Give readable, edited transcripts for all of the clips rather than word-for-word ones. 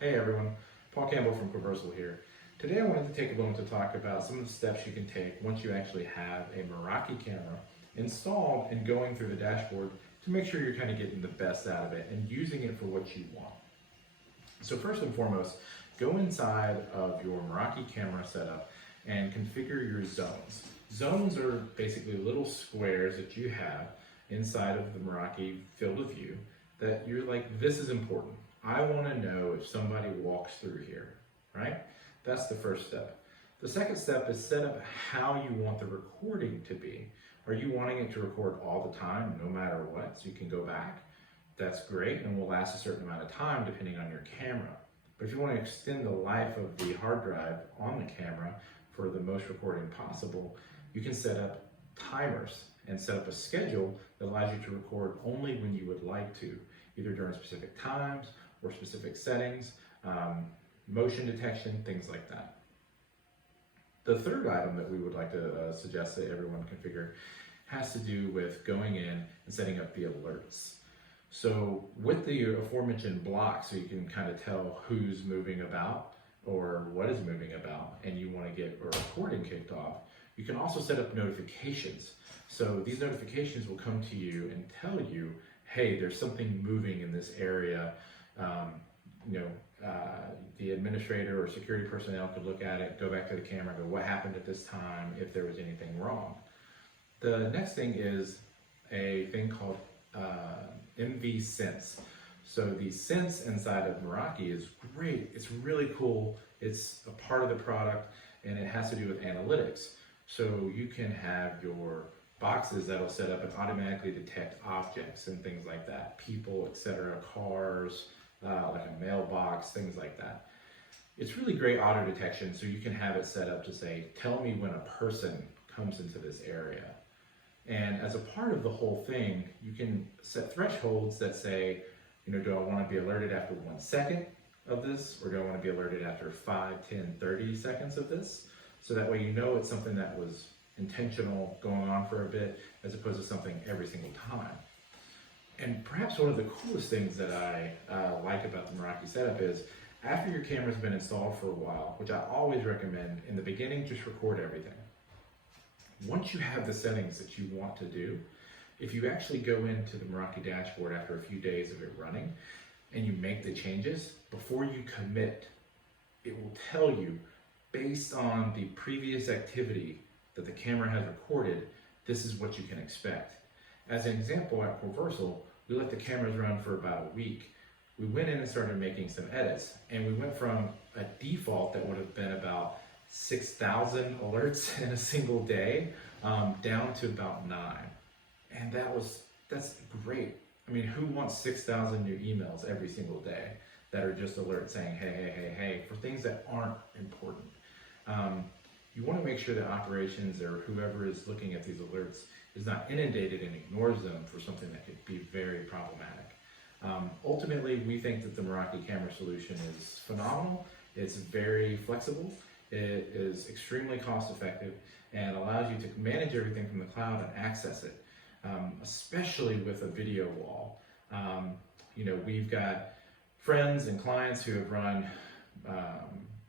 Hey everyone, Paul Campbell from Quaversal here. Today I wanted to take a moment to talk about some of the steps you can take once you actually have a Meraki camera installed and going through the dashboard to make sure you're kind of getting the best out of it and using it for what you want. So first and foremost, go inside of your Meraki camera setup and configure your zones. Zones are basically little squares that you have inside of the Meraki field of view that you're like, this is important. I want to know if somebody walks through here, right? That's the first step. The second step is set up how you want the recording to be. Are you wanting it to record all the time, no matter what, so you can go back? That's great and will last a certain amount of time depending on your camera. But if you want to extend the life of the hard drive on the camera for the most recording possible, you can set up timers and set up a schedule that allows you to record only when you would like to, either during specific times or specific settings, motion detection, things like that. The third item that we would like to suggest that everyone configure has to do with going in and setting up the alerts. So with the aforementioned block, so you can kind of tell who's moving about or what is moving about, and you want to get a recording kicked off, you can also set up notifications. So these notifications will come to you and tell you, hey, there's something moving in this area. The administrator or security personnel could look at it, go back to the camera, go, what happened at this time, if there was anything wrong. The next thing is a thing called MV Sense. So the Sense inside of Meraki is great. It's really cool. It's a part of the product and it has to do with analytics. So you can have your boxes that'll set up and automatically detect objects and things like that, people, etc., cars, like a mailbox, things like that. It's really great auto detection, so you can have it set up to say, tell me when a person comes into this area. And as a part of the whole thing, you can set thresholds that say, do I want to be alerted after 1 second of this, or do I want to be alerted after 5, 10, 30 seconds of this? So that way you know it's something that was intentional, going on for a bit, as opposed to something every single time. And perhaps one of the coolest things that I like about the Meraki setup is, after your camera's been installed for a while, which I always recommend, in the beginning, just record everything. Once you have the settings that you want to do, if you actually go into the Meraki dashboard after a few days of it running, and you make the changes, before you commit, it will tell you, based on the previous activity that the camera has recorded, this is what you can expect. As an example, at Quaversal, we let the cameras run for about a week. We went in and started making some edits, and we went from a default that would have been about 6,000 alerts in a single day down to about 9. And that's great. I mean, who wants 6,000 new emails every single day that are just alerts saying, hey, for things that aren't important? You want to make sure that operations or whoever is looking at these alerts is not inundated and ignores them for something that could be very problematic. Ultimately, we think that the Meraki camera solution is phenomenal. It's very flexible. It is extremely cost effective and allows you to manage everything from the cloud and access it, especially with a video wall. We've got friends and clients who have run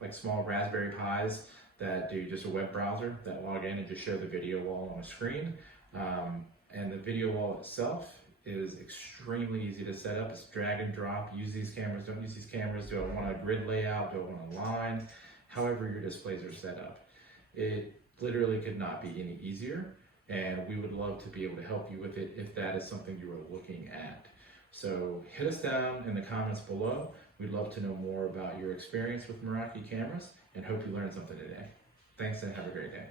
like small Raspberry Pis that do just a web browser that log in and just show the video wall on the screen. And the video wall itself is extremely easy to set up. It's drag and drop. Use these cameras, don't use these cameras. Do I want a grid layout? Do I want a line? However your displays are set up. It literally could not be any easier, and we would love to be able to help you with it if that is something you are looking at. So hit us down in the comments below. We'd love to know more about your experience with Meraki cameras and hope you learned something today. Thanks and have a great day.